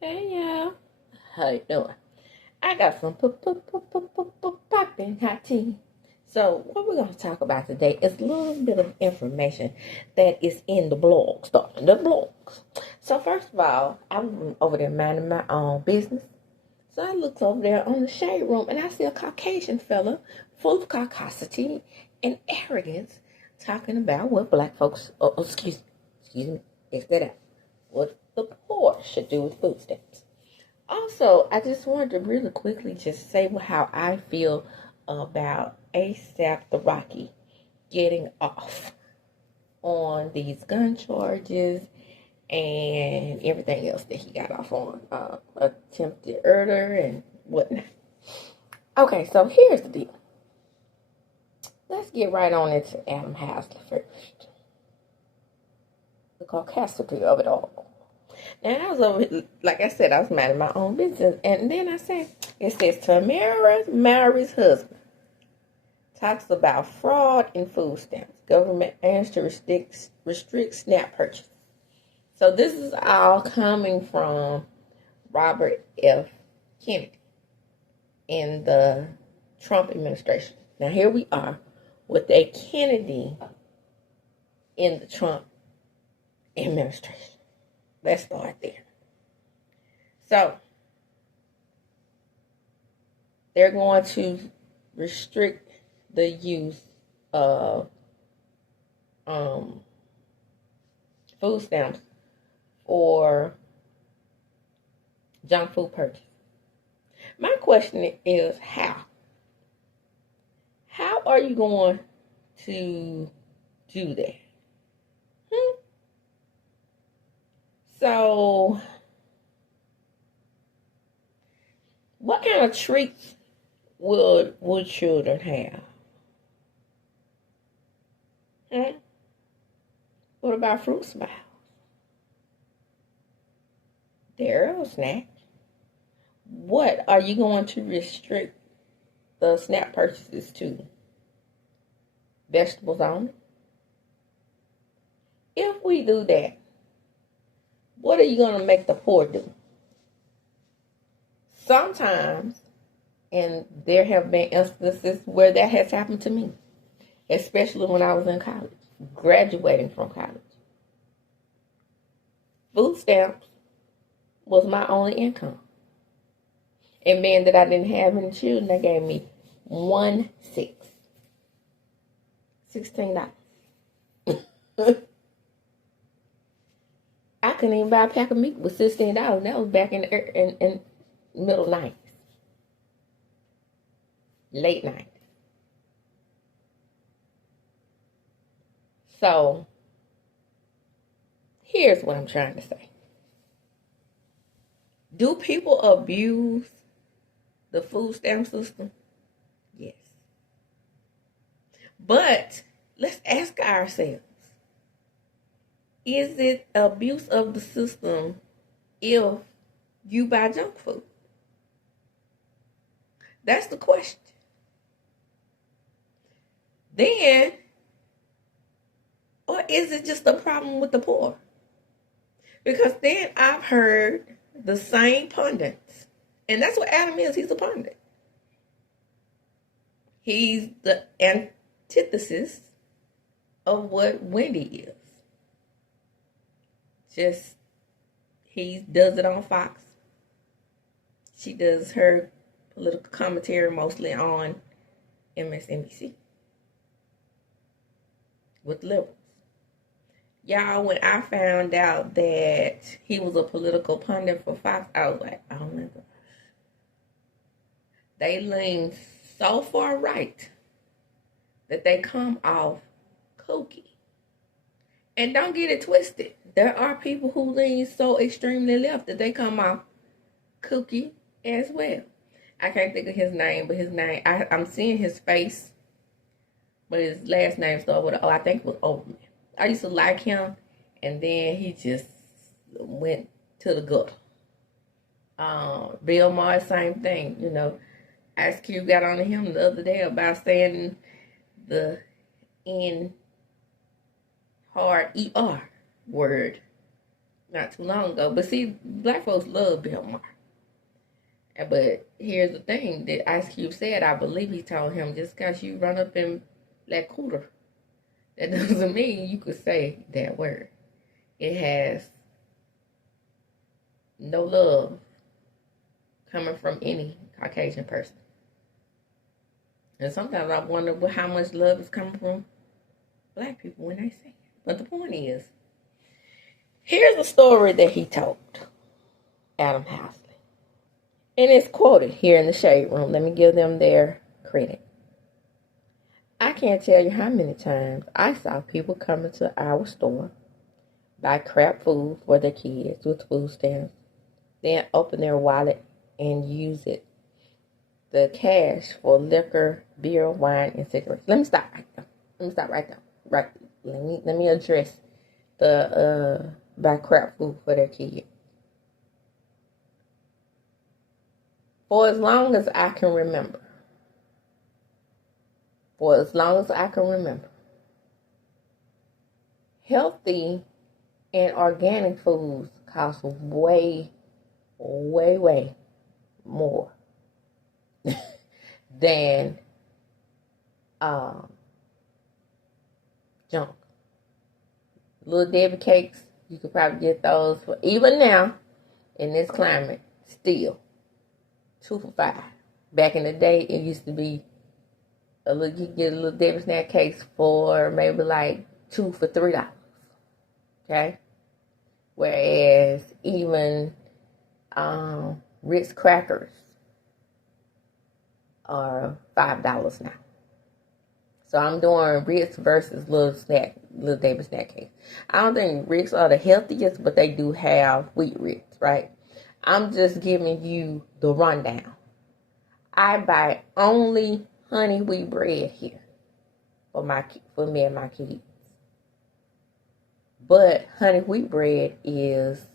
Hey y'all, how you doing? I got some popping hot tea. So what we're going to talk about today is a little bit of information that is in the blog, starting the blogs. So first of all, I was over there minding my own business. So I looked over there on the shade room and I see a Caucasian fella full of caucasity and arrogance talking about what black folks, excuse me, fix that out, what the poor should do with food stamps. Also, I just wanted to really quickly just say how I feel about ASAP the Rocky getting off on these gun charges and everything else that he got off on, attempted murder and whatnot. Okay, so here's the deal. Let's get right on into Adam Haslett first. The caucasity of it all. And I was over, like I said, I was minding my own business. And then I said, it says Tamera Mowry'S husband talks about fraud in food stamps. Government aims to restrict SNAP purchase. So this is all coming from Robert F. Kennedy in the Trump administration. Now here we are with a Kennedy in the Trump administration. Let's start there. So, they're going to restrict the use of food stamps for junk food purchase. My question is how? How are you going to do that? So, what kind of treats would children have? What about fruit smiles? They're a snack. What are you going to restrict the SNAP purchases to? Vegetables only? If we do that, what are you going to make the poor do? Sometimes, and there have been instances where that has happened to me, especially when I was in college, graduating from college. Food stamps was my only income. And being that I didn't have any children, they gave me $16. I couldn't even buy a pack of meat with $16. That was back in middle 90s. Late 90s. So, here's what I'm trying to say. Do people abuse the food stamp system? Yes. But, let's ask ourselves. Is it abuse of the system if you buy junk food? That's the question. Then, or is it just a problem with the poor? Because then I've heard the same pundits, and that's what Adam is. He's a pundit. He's the antithesis of what Wendy is. Just, he does it on Fox. She does her political commentary mostly on MSNBC with liberals. Y'all, when I found out that he was a political pundit for Fox, I was like, oh my gosh. They lean so far right that they come off kooky. And don't get it twisted. There are people who lean so extremely left that they come off kooky as well. I can't think of his name, but his name, I'm seeing his face, but his last name started with I think it was Overman. I used to like him, and then he just went to the gutter. Bill Maher, same thing. You know, Ice Cube got on to him the other day about saying the N hard ER word not too long ago. But see, black folks love Bill Maher. But here's the thing that Ice Cube said. I believe he told him, just because you run up in that cooter, that doesn't mean you could say that word. It has no love coming from any Caucasian person. And sometimes I wonder how much love is coming from black people when they say it. But the point is, here's a story that he told, Adam Housley. And it's quoted here in the Shade Room. Let me give them their credit. I can't tell you how many times I saw people coming to our store, buy crap food for their kids with food stamps, then open their wallet and use the cash for liquor, beer, wine, and cigarettes. Let me stop right there. Let me address the buy crap food for their kids. For as long as I can remember, healthy and organic foods cost way more than junk. Little Debbie cakes, you could probably get those for, even now in this climate, still 2 for $5. Back in the day, it used to be you could get a Little Debbie snack cakes for maybe like 2 for $3. Okay, whereas even Ritz crackers are $5 now. So I'm doing Ritz versus Little Debbie snack cakes. I don't think Ritz are the healthiest, but they do have wheat Ritz, right? I'm just giving you the rundown. I buy only honey wheat bread here for me and my kids. But honey wheat bread is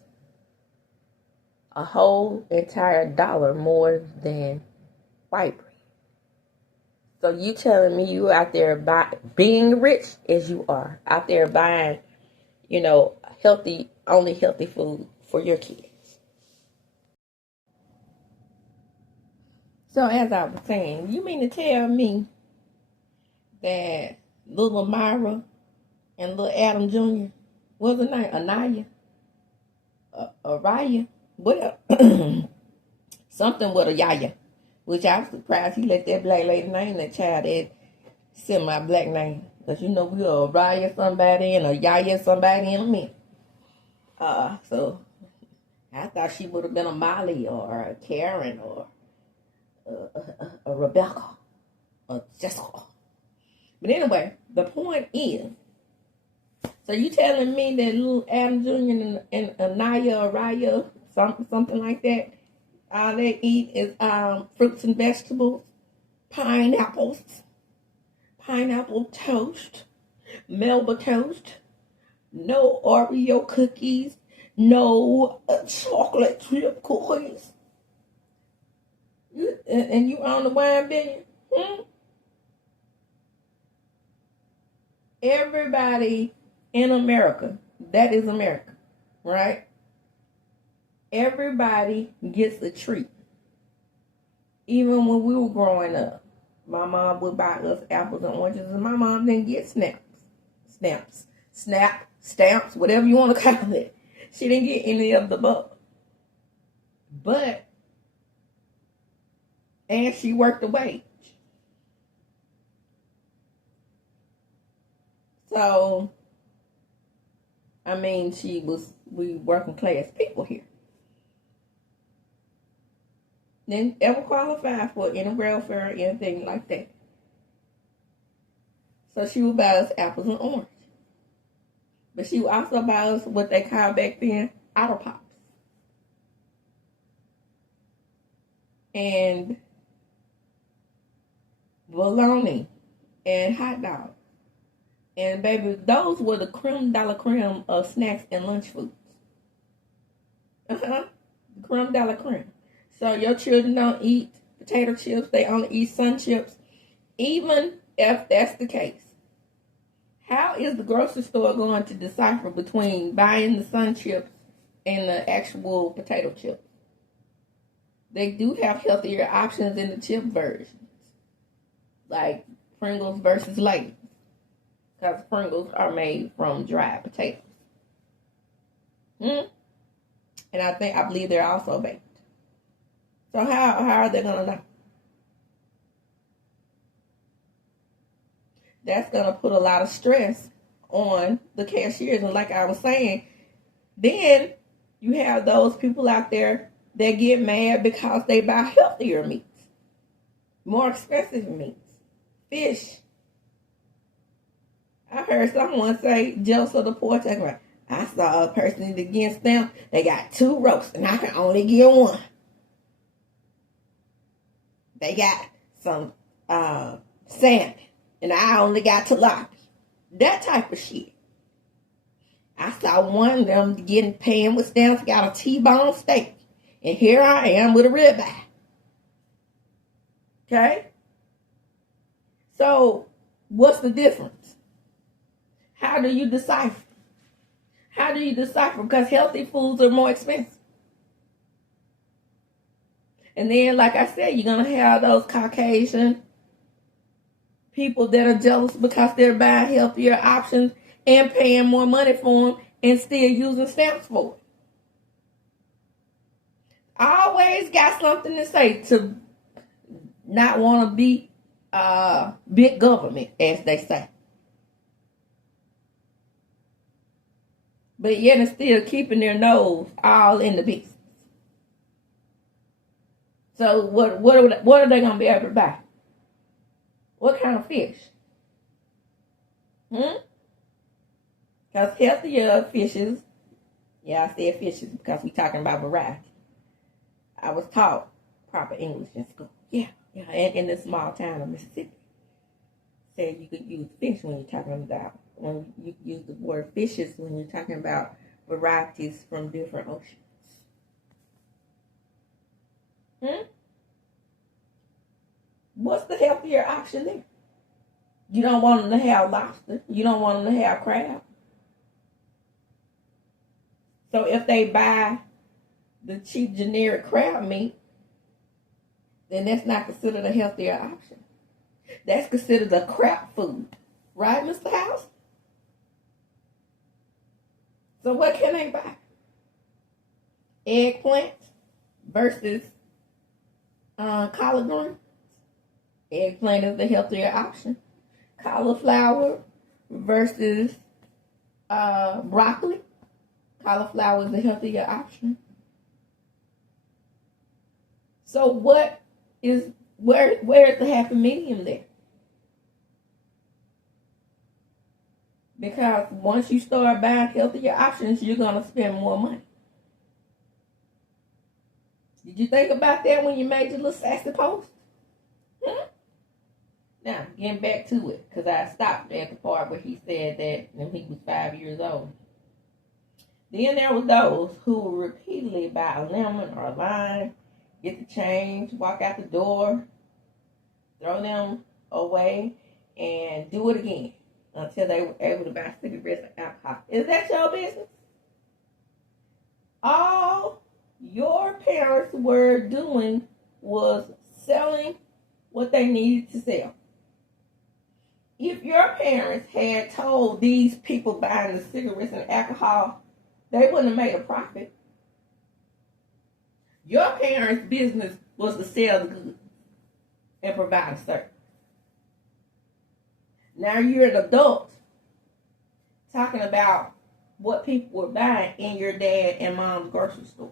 a whole entire $1 more than white bread. So you telling me you out there being rich as you are, out there buying, only healthy food for your kids. So as I was saying, you mean to tell me that little Myra and little Adam Jr., what's her name? Anaya? Araya? What? Something with a Yaya. Which I was surprised he let that black lady name that child that semi-black name. Because we are Araya somebody and a Yaya somebody in a minute. So I thought she would have been a Molly or a Karen or a Rebecca or Jessica. But anyway, the point is, so you telling me that little Adam Jr. and Anaya or Raya, something like that, all they eat is fruits and vegetables, pineapple toast, Melba toast, no Oreo cookies, no chocolate chip cookies. And you on the wine billion? Everybody in America, that is America, right? Everybody gets a treat. Even when we were growing up, my mom would buy us apples and oranges, and my mom didn't get stamps, whatever you want to call it. She didn't get any of the above. And she worked a wage. So, we working class people here. Didn't ever qualify for any welfare or anything like that. So she would buy us apples and oranges. But she would also buy us what they called back then Auto Pops. And bologna and hot dogs. And baby, those were the creme de la creme of snacks and lunch foods. Creme de la creme. So your children don't eat potato chips, they only eat Sun Chips. Even if that's the case, how is the grocery store going to decipher between buying the Sun Chips and the actual potato chips. They do have healthier options in the chip versions, like Pringles versus Lay's, because Pringles are made from dried potatoes. And I believe they're also baked. So how are they gonna know? That's gonna put a lot of stress on the cashiers. And like I was saying, then you have those people out there that get mad because they buy healthier meats, more expensive meats, fish. I heard someone say, just of the poor, I saw a person against them, they got 2 roasts and I can only get 1. They got some salmon and I only got tilapia. That type of shit. I saw one of them paying with stamps, got a T-bone steak. And here I am with a ribeye. Okay? So, what's the difference? How do you decipher? How do you decipher? Because healthy foods are more expensive. And then, like I said, you're going to have those Caucasian people that are jealous because they're buying healthier options and paying more money for them and still using stamps for it. I always got something to say to not want to be big government, as they say. But yet it's still keeping their nose all in the business. So what are they going to be able to buy? What kind of fish? Because healthier fishes, I said fishes because we're talking about variety. I was taught proper English in school. Yeah, and in this small town of Mississippi. Said you could use fish when you're talking about, when you use the word fishes when you're talking about varieties from different oceans. What's the healthier option there? You don't want them to have lobster. You don't want them to have crab. So if they buy the cheap generic crab meat, then that's not considered a healthier option. That's considered a crap food. Right, Mr. House? So what can they buy? Eggplant versus collard greens. Eggplant is the healthier option. Cauliflower versus broccoli. Cauliflower is the healthier option. So where is the happy medium there? Because once you start buying healthier options, you're going to spend more money. Did you think about that when you made your little sassy post? Now, getting back to it, because I stopped at the part where he said that when he was 5 years old. Then there were those who would repeatedly buy a lemon or a lime, get the change, walk out the door, throw them away, and do it again until they were able to buy cigarettes and alcohol. Is that your business? All your parents were doing was selling what they needed to sell. If your parents had told these people buying the cigarettes and alcohol, they wouldn't have made a profit. Your parents' business was to sell the goods and provide a service. Now you're an adult talking about what people were buying in your dad and mom's grocery store.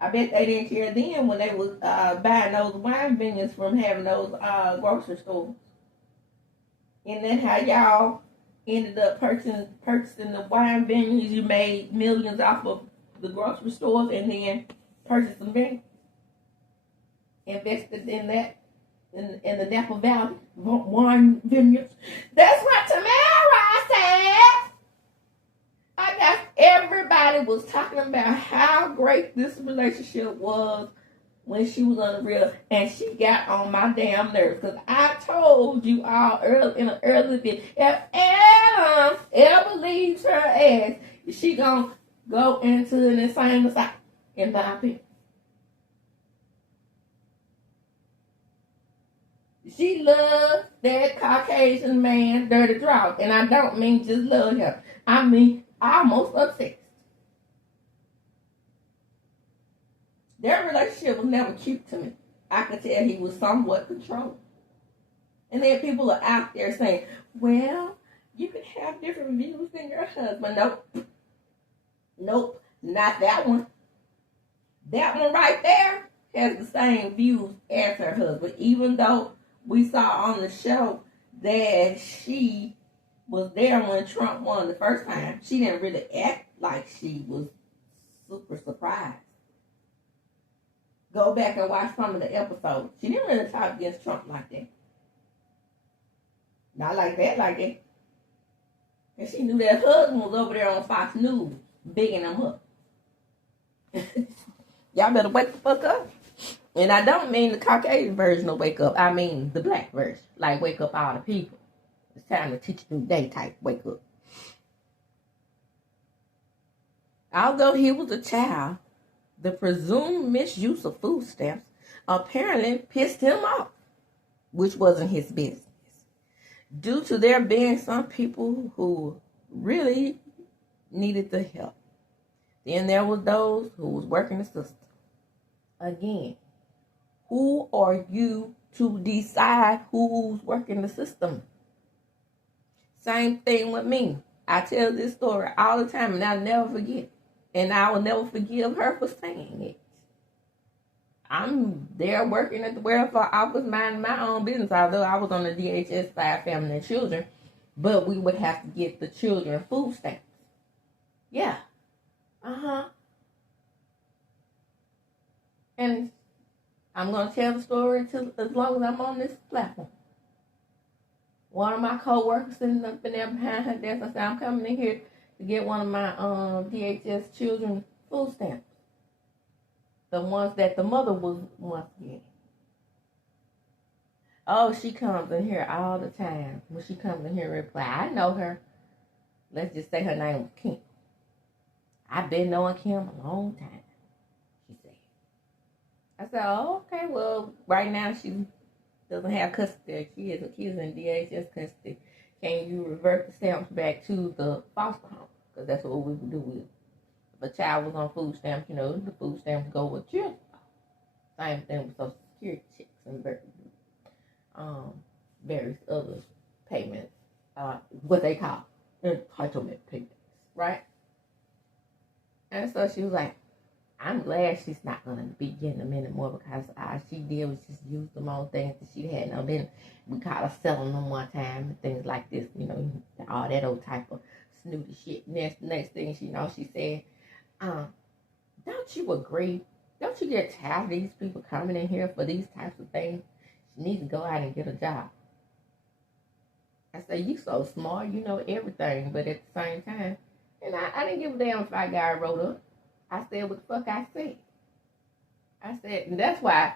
I bet they didn't care then when they was buying those wine vineyards from having those grocery stores. And then how y'all ended up purchasing the wine vineyards. You made millions off of the grocery stores and then purchased some vineyards. Invested in that, in the Napa Valley wine vineyards. That's what Tamera said. I guess everybody was talking about how great this relationship was when she was unreal, and she got on my damn nerves because I told you all early in an early bit, if Adam ever leaves her ass, Is she gonna go into an insane asylum in my opinion? She loves that Caucasian man, dirty draw. And I don't mean just love him. I mean almost obsessed. Their relationship was never cute to me. I could tell he was somewhat controlled. And then people are out there saying, well, you can have different views than your husband. Nope. Nope. Not that one. That one right there has the same views as her husband. Even though we saw on the show that she was there when Trump won the first time, she didn't really act like she was super surprised. Go back and watch some of the episodes. She didn't really talk against Trump like that. Not like that, like that. And she knew that husband was over there on Fox News, bigging him up. Y'all better wake the fuck up. And I don't mean the Caucasian version of wake up. I mean the black version. Like wake up all the people. It's time to teach a new day type wake up. Although he was a child, the presumed misuse of food stamps apparently pissed him off, which wasn't his business. Due to there being some people who really needed the help. Then there was those who was working the system. Again, who are you to decide who's working the system? Same thing with me. I tell this story all the time and I'll never forget. And I will never forgive her for saying it. I'm there working at the welfare office, minding my own business, although I was on the DHS side, family and children, but we would have to get the children food stamps. Yeah. And I'm going to tell the story as long as I'm on this platform. One of my co-workers sitting up in there behind her desk, I said, I'm coming in here to get one of my DHS children food stamps. The ones that the mother was once getting. Oh, she comes in here all the time. When she comes in here and reply, I know her. Let's just say her name was Kim. I've been knowing Kim a long time, she said. I said, oh, okay, well, right now she doesn't have custody. She has a kid in DHS custody. Can you revert the stamps back to the foster home? Because that's what we would do with it. If a child was on food stamps, you know, the food stamps go with children. Same thing with Social Security checks and various other payments, what they call entitlement payments, right? And so she was like, I'm glad she's not going to be getting them anymore because all she did was just use them on things that she had no business. We caught her selling them one time and things like this, you know, all that old type of snooty shit. Next thing she knows, she said, don't you agree? Don't you get tired of these people coming in here for these types of things? She needs to go out and get a job. I said, you so smart, you know everything, but at the same time, and I didn't give a damn if I got wrote up. I said what the fuck I said. I said, and that's why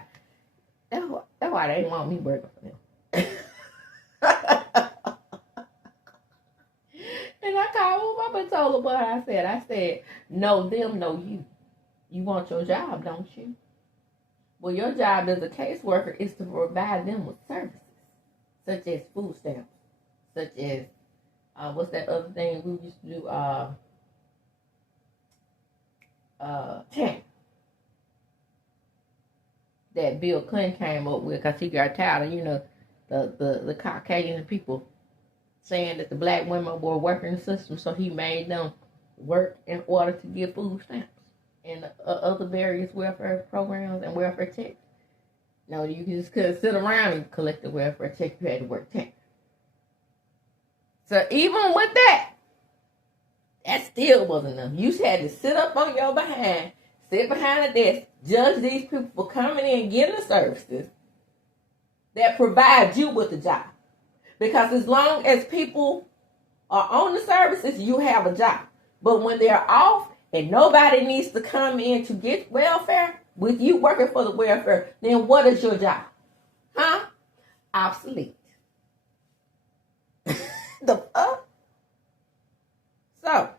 they didn't want me working for them. And I called my mama and told her what I said. I said, know them, know you. You want your job, don't you? Well, your job as a caseworker is to provide them with services, such as food stamps, such as, what's that other thing we used to do, TANF. That Bill Clinton came up with because he got tired of, you know, the Caucasian people saying that the black women were working the system, so he made them work in order to get food stamps and other various welfare programs and welfare checks. No, you just couldn't sit around and collect the welfare check. You had to work 10. So even with that still wasn't enough. You had to sit up on your behind, sit behind a desk, judge these people for coming in and getting the services that provide you with a job. Because as long as people are on the services, you have a job. But when they're off and nobody needs to come in to get welfare, with you working for the welfare, then what is your job? Huh? Obsolete. The fuck? So,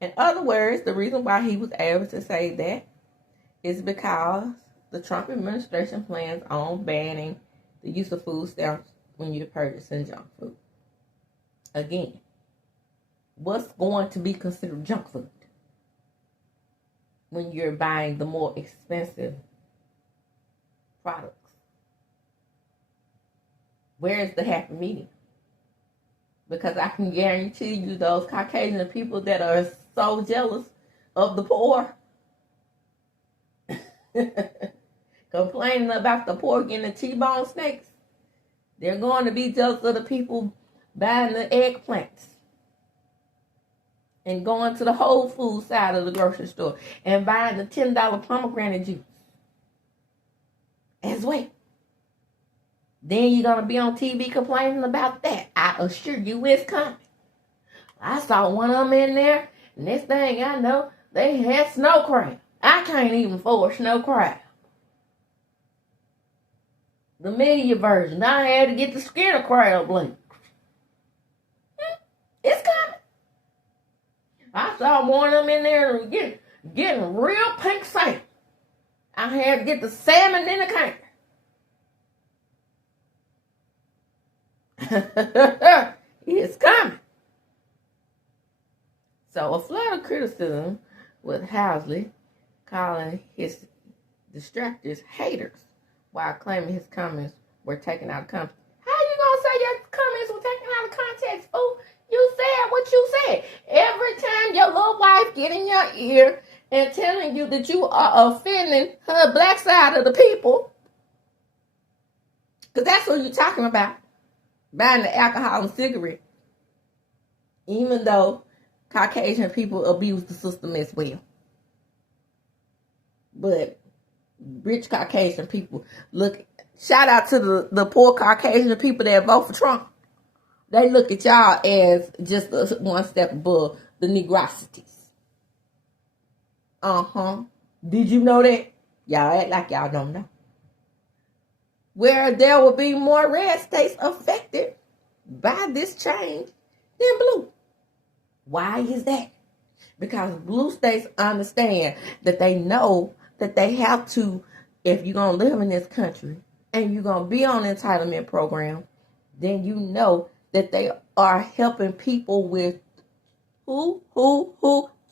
In other words, the reason why he was able to say that is because the Trump administration plans on banning the use of food stamps when you're purchasing junk food. Again, what's going to be considered junk food when you're buying the more expensive products? Where is the happy medium? Because I can guarantee you those Caucasian people that are so jealous of the poor, complaining about the poor getting the T-bone steaks, they're going to be jealous of the people buying the eggplants and going to the Whole Foods side of the grocery store and buying the $10 pomegranate juice as well. Then you're going to be on TV complaining about that. I assure you it's coming. I saw one of them in there. Next thing I know, they had snow crab. I can't even afford snow crab. The media version. I had to get the skinner crab link. It's coming. I saw one of them in there getting real pink salmon. I had to get the salmon in the can. It's coming. So a flood of criticism with Housley calling his distractors haters while claiming his comments were taken out of context. How you gonna say your comments were taken out of context, fool? You said what you said. Every time your little wife get in your ear and telling you that you are offending her black side of the people, because that's what you're talking about. Buying the alcohol and cigarette. Even though Caucasian people abuse the system as well. But rich Caucasian people, look, shout out to the poor Caucasian people that vote for Trump. They look at y'all as just one step above the negrosities. Did you know that? Y'all act like y'all don't know. Where there will be more red states affected by this change than blue. Why is that? Because blue states understand that they know that they have to, if you're going to live in this country and you're going to be on an entitlement program, then you know that they are helping people with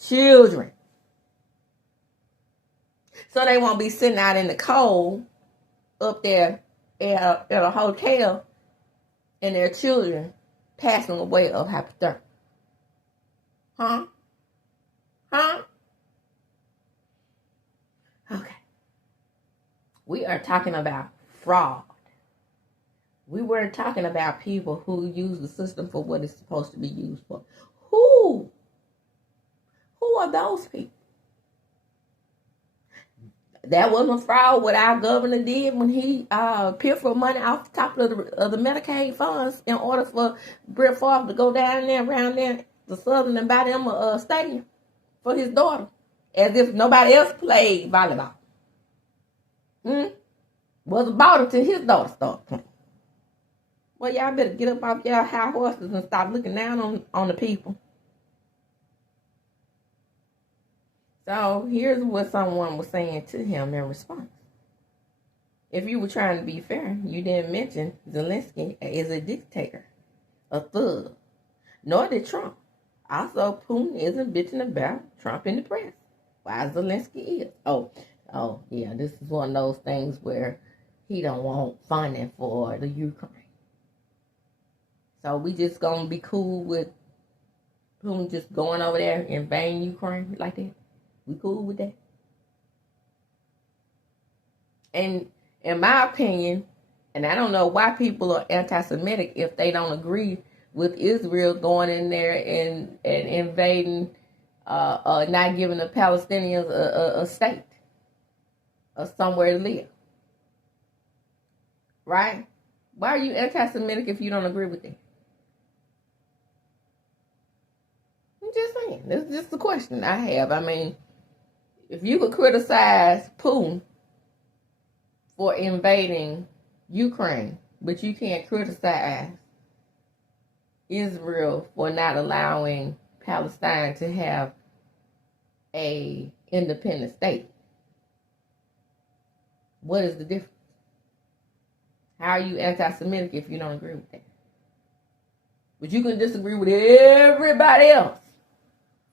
children. So they won't be sitting out in the cold up there at a hotel and their children passing away of hypothermia. Okay. We are talking about fraud. We weren't talking about people who use the system for what it's supposed to be used for. Who are those people? That wasn't fraud what our governor did when he pilfered money off the top of the Medicaid funds in order for Brett Favre to go down there, around there, to Southern and buy them a stadium for his daughter. As if nobody else played volleyball. Wasn't bought until his daughter started playing. Well, y'all better get up off y'all high horses and stop looking down on the people. So here's what someone was saying to him in response. If you were trying to be fair, you didn't mention Zelensky is a dictator, a thug. Nor did Trump. Also, Putin isn't bitching about Trump in the press. Why Zelensky is. Oh, yeah, this is one of those things where he don't want funding for the Ukraine. So we just gonna be cool with Putin just going over there and invading Ukraine like that? We cool with that? And in my opinion, and I don't know why people are anti-Semitic if they don't agree with Israel going in there and invading, not giving the Palestinians a state or somewhere to live. Right? Why are you anti-Semitic if you don't agree with it? I'm just saying. This is just the question I have. I mean, if you could criticize Putin for invading Ukraine, but you can't criticize Israel for not allowing Palestine to have a independent state. What is the difference? How are you anti-Semitic if you don't agree with that? But you can disagree with everybody else.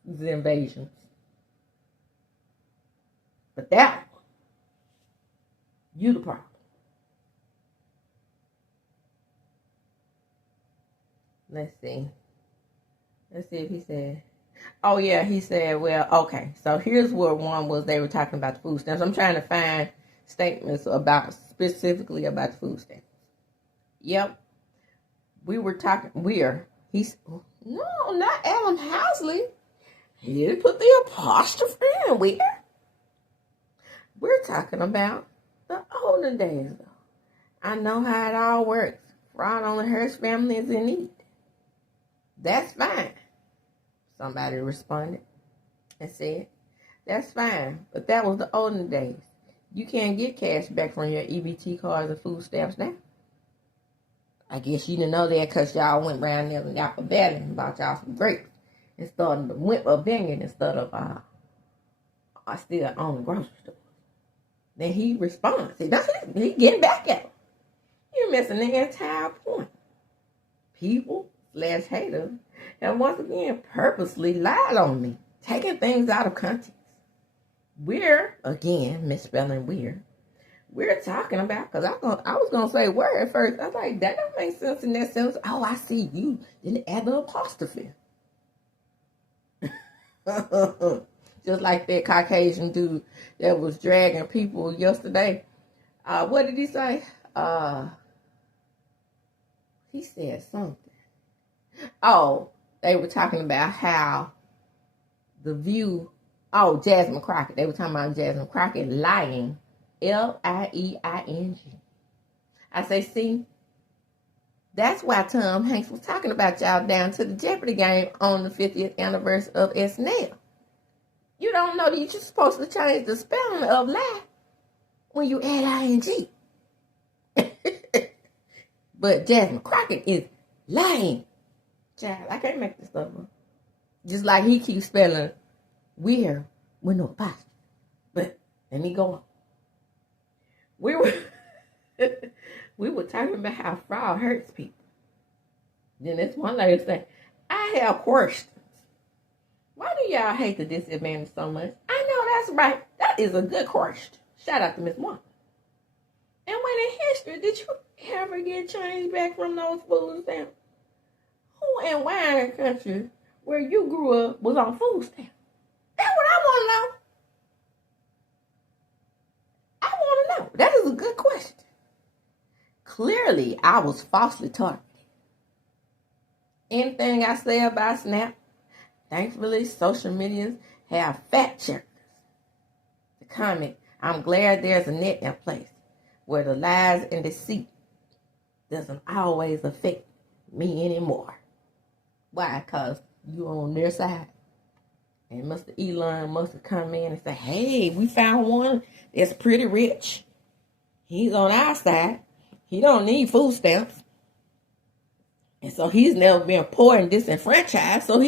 The invasions. But that one, you the problem. Let's see. Let's see if he said. Oh yeah, he said, well, okay. So here's where one was, they were talking about the food stamps. I'm trying to find statements about specifically about the food stamps. Yep. He's no, not Alan Housley. He didn't put the apostrophe in. We're talking about the olden days, though. I know how it all works. Fraud on the Hearst family is in need. That's fine. Somebody responded and said, that's fine, but that was the olden days. You can't get cash back from your EBT cards and food stamps now. I guess you didn't know that because y'all went around there and y'all for battling about y'all some grapes and started went a banging instead of I still own the grocery store. Then he responds. He getting back at him. You're missing the entire point. People/haters have once again purposely lied on me, taking things out of context. We're, again, misspelling we're talking about, because I was going to say word at first. I was like, that don't make sense in that sense. Oh, I see, you didn't add the apostrophe. Just like that Caucasian dude that was dragging people yesterday. What did he say? He said something. Oh, they were talking about how the View, Jasmine Crockett. They were talking about Jasmine Crockett lying. Lying. I say, see, that's why Tom Hanks was talking about y'all down to the Jeopardy game on the 50th anniversary of SNL. You don't know that you're supposed to change the spelling of lie when you add ing. But Jasmine Crockett is lying. Child, I can't make this stuff up. Just like he keeps spelling weird with no apostrophe. But let me go on. We were talking about how fraud hurts people. Then this one lady said, I have questions. Why do y'all hate the disadvantaged so much? I know that's right. That is a good question. Shout out to Miss One. And when in history, did you ever get change back from those food stamps? Who and why in a country where you grew up was on food stamps? That's what I want to know. That is a good question. Clearly, I was falsely targeted. Anything I say about Snap, thankfully, social medias have fact checkers. The comment, I'm glad there's a net in place where the lies and deceit doesn't always affect me anymore. Why? Because you're on their side. And Mr. Elon must have come in and said, hey, we found one that's pretty rich. He's on our side. He don't need food stamps. And so he's never been poor and disenfranchised. So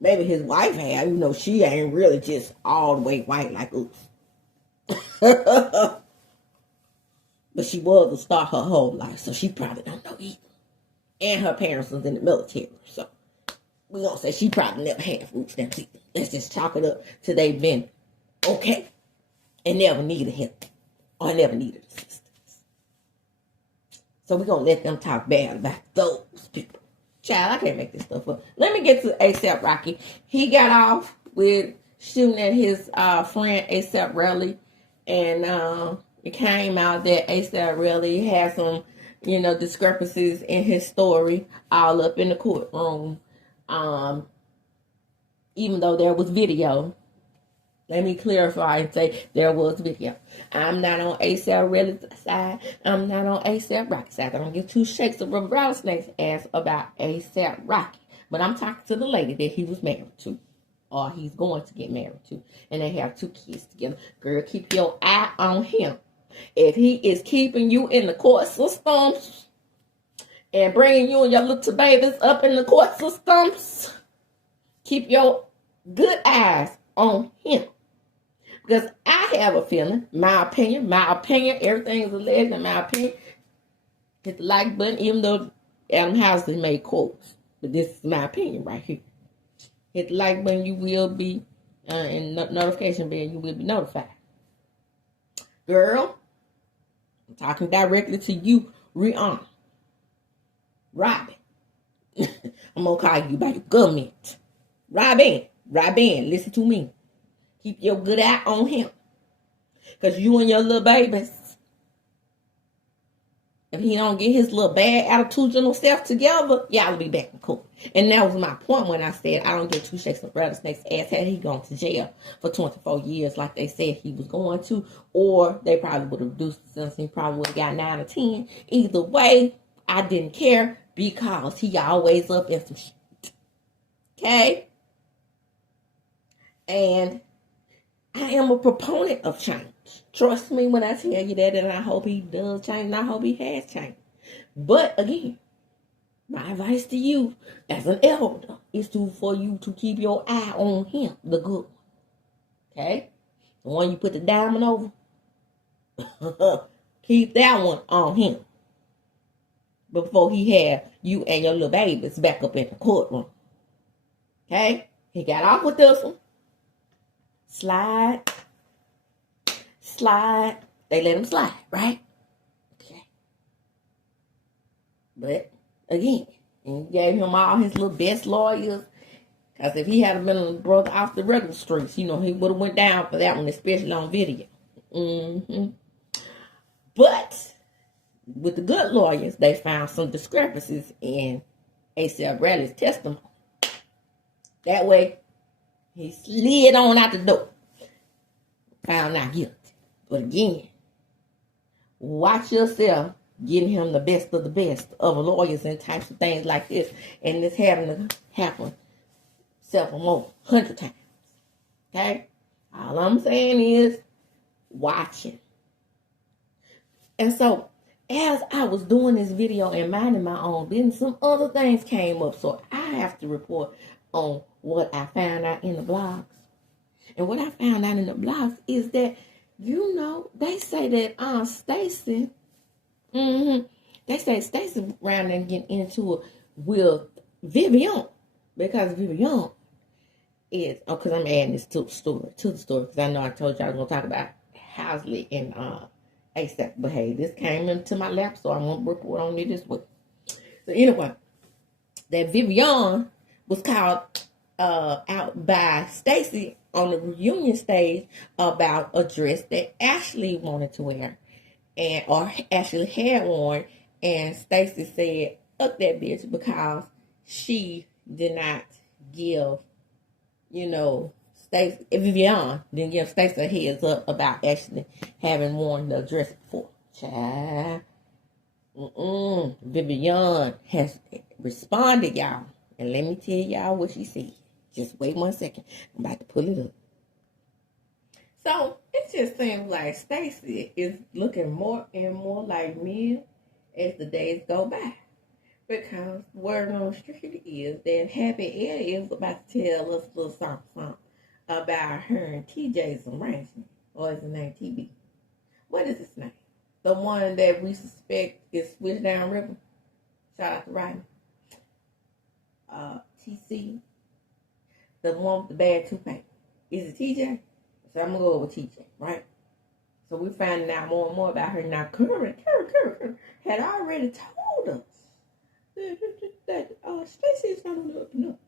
maybe his wife had, she ain't really just all the way white like us. But she was a star her whole life, so she probably don't know either. And her parents was in the military, so we're going to say she probably never had food stamps either. Let's just chalk it up till they've been okay and never needed help or never needed assistance. So we're going to let them talk bad about those people. Child, I can't make this stuff up. Let me get to A$AP Rocky. He got off with shooting at his friend A$AP Rocky, and it came out that A$AP Rocky had some, discrepancies in his story all up in the courtroom. Even though there was video. Let me clarify and say there was video. I'm not on A$AP Rocky's side. I'm not on A$AP Rocky's side. I don't give two shakes of a rattlesnake's ass about A$AP Rocky. But I'm talking to the lady that he was married to. Or he's going to get married to. And they have 2 kids together. Girl, keep your eye on him. If he is keeping you in the court systems and bringing you and your little babies up in the court systems, keep your good eyes on him. Because I have a feeling, my opinion, everything is alleged in my opinion. Hit the like button, even though Adam Housley made quotes. But this is my opinion right here. Hit the like button, you will be, and notification bell, you will be notified. Girl, I'm talking directly to you, Rihanna. Robin. I'm going to call you by your government. Robin, listen to me. Keep your good eye on him. Because you and your little babies, if he don't get his little bad attitudinal self together, y'all will be back in court. And that was my point when I said I don't give two shakes of rattlesnake's ass had he gone to jail for 24 years like they said he was going to, or they probably would have reduced the sentence. He probably would have got 9 or 10. Either way, I didn't care because he always up in some shit. Okay? And I am a proponent of change. Trust me when I tell you that, and I hope he does change, and I hope he has changed. But again, my advice to you as an elder is for you to keep your eye on him, the good one. Okay? The one you put the diamond over. Keep that one on him. Before he had you and your little babies back up in the courtroom. Okay? He got off with this one. Slide. They let him slide, right? Okay. But, again, he gave him all his little best lawyers. Because if he had been a brother off the regular streets, he would have went down for that one, especially on video. But, with the good lawyers, they found some discrepancies in A$AP Bradley's testimony. That way, he slid on out the door. Found not guilty. But again, watch yourself getting him the best of the best of lawyers and types of things like this. And this having to happen several more 100 times. Okay? All I'm saying is watch it. And so, as I was doing this video and minding my own business, some other things came up. So I have to report on what I found out in the blogs. And what I found out in the blogs is that, they say that Stacey, they say Stacey around and getting into it with VIVIAN. Because VIVIAN is, because I'm adding this to the story, because I know I told you I was going to talk about Housley and A$AP. But hey, this came into my lap, so I'm going to report on it this way. So anyway, that VIVIAN was called out by Stacey on the reunion stage about a dress that Ashley wanted to wear, or Ashley had worn, and Stacey said, "Up that bitch," because she did not give, Stacey, VIVIAN didn't give Stacey a heads up about Ashley having worn the dress before. Child, VIVIAN has responded, y'all, and let me tell y'all what she said. Just wait 1 second. I'm about to pull it up. So, it just seems like Stacey is looking more and more like me as the days go by. Because word on the street is that Happy Eddie is about to tell us a little something about her and TJ's arrangement. Or is his name TB? What is his name? The one that we suspect is switched down river. Shout out to Rodney. TC. The one with the bad toupee. Is it TJ? So I'm going to go with TJ, right? So we're finding out more and more about her. Now, Curry had already told us that Stacey's not on the up and up.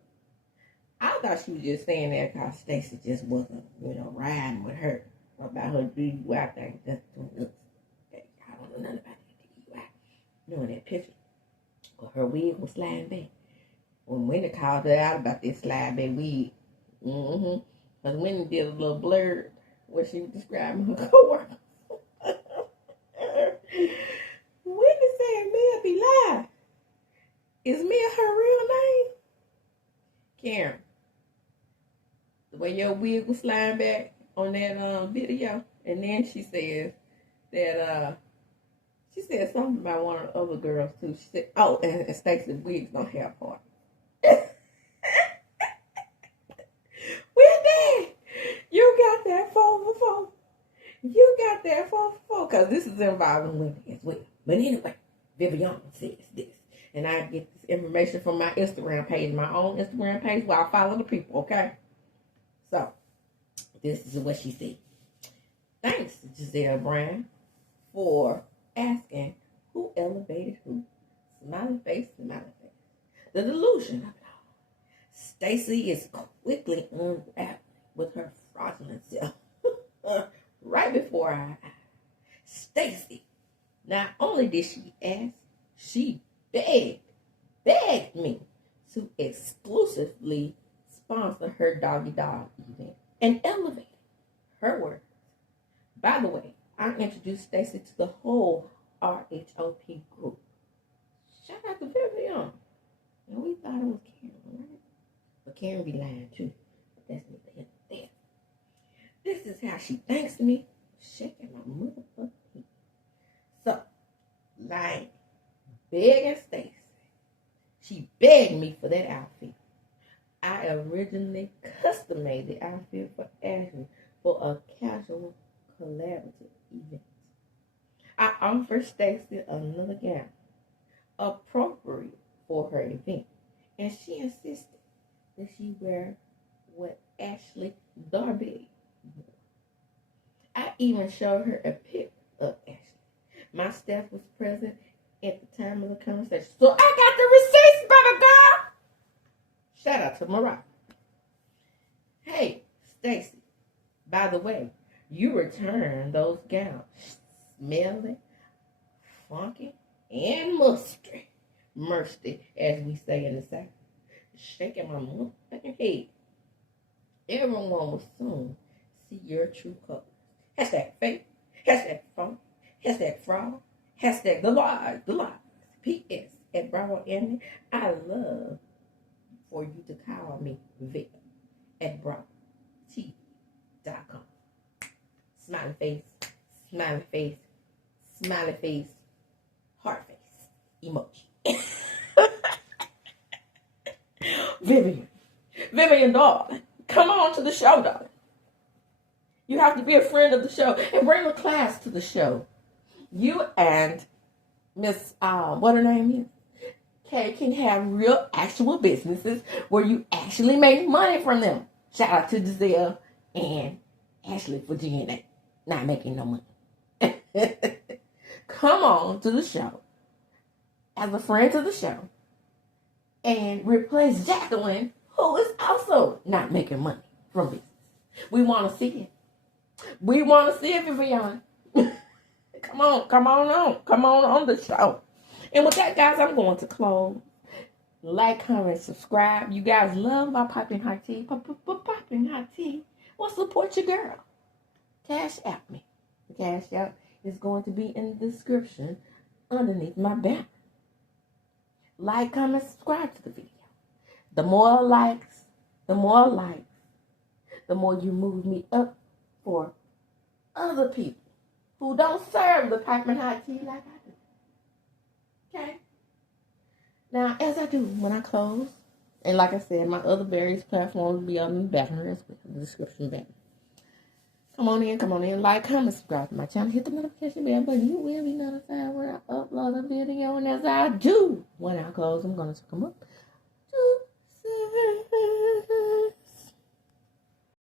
I thought she was just saying that because Stacey just wasn't, riding with her about her DUI thing. That's between us. I don't know nothing about that DUI. Knowing that picture. Well, her wig was sliding back. When Wendy called her out about this slide back wig. Because Wendy did a little blurred where she was describing her co-worker. Wendy said Mia be lying. Is Mia her real name? Karen, the way your wig was sliding back on that video, and then she says that she said something about one of the other girls too. She said, "Oh, and Stacey's wigs don't have part." Wendy, because this is involving women as well. But anyway, Vivian says this. And I get this information from my Instagram page, my own Instagram page, where I follow the people, okay? So, this is what she said. Thanks, Giselle Brown, for asking who elevated who. Smiley face, smiley face. The delusion of it all. Stacey is quickly unraveling with her fraudulent self. Right before our eyes. Stacey, not only did she ask, she begged me to exclusively sponsor her doggy dog event and elevate her work. By the way, I introduced Stacey to the whole RHOP group. Shout out to Vivian. And we thought it was Karen, right? But Karen be lying too. But that's neither here nor there. This is how she thanks me, shaking my motherfucking head. So, like, begging Stacey. She begged me for that outfit. I originally custom made the outfit for Ashley for a casual collaborative event. I offered Stacey another gown appropriate for her event, and she insisted that she wear what Ashley Darby wore. I even showed her a pic of Ashley. My staff was present at the time of the conversation, so I got the receipts, baby girl. Shout out to Mariah. Hey, Stacey, by the way, you returned those gowns smelling, funky, and musty. Musty, as we say in the South. Shaking my motherfucking head. Everyone will soon see your true colors. Hashtag fake, hashtag funk, hashtag fraud, hashtag the lies. P.S. At Bravo Emmy, I love for you to call me Vic at BravoTV.com. Smiley face, smiley face, smiley face, heart face, emoji. Vivian, darling, come on to the show, darling. You have to be a friend of the show and bring a class to the show. You and Miss, what her name is? Kay can have real, actual businesses where you actually make money from them. Shout out to Giselle and Ashley for GNA. Not making no money. Come on to the show as a friend to the show and replace Jacqueline, who is also not making money from business. We want to see it. We want to see it, Vivian. Come on the show. And with that, guys, I'm going to close. Like, comment, subscribe. You guys love my Piping Hot Tea. Piping Hot Tea. Well, support your girl. Cash App me. The Cash App is going to be in the description underneath my banner. Like, comment, subscribe to the video. The more likes, the more you move me up for other people who don't serve the Piping Hot Tea like I do. Okay? Now, as I do when I close, and like I said, my other various platforms will be on the banner as well, the description banner. Come on in, like, comment, subscribe to my channel, hit the notification bell button. You will be notified when I upload a video, and as I do when I close, I'm going to come up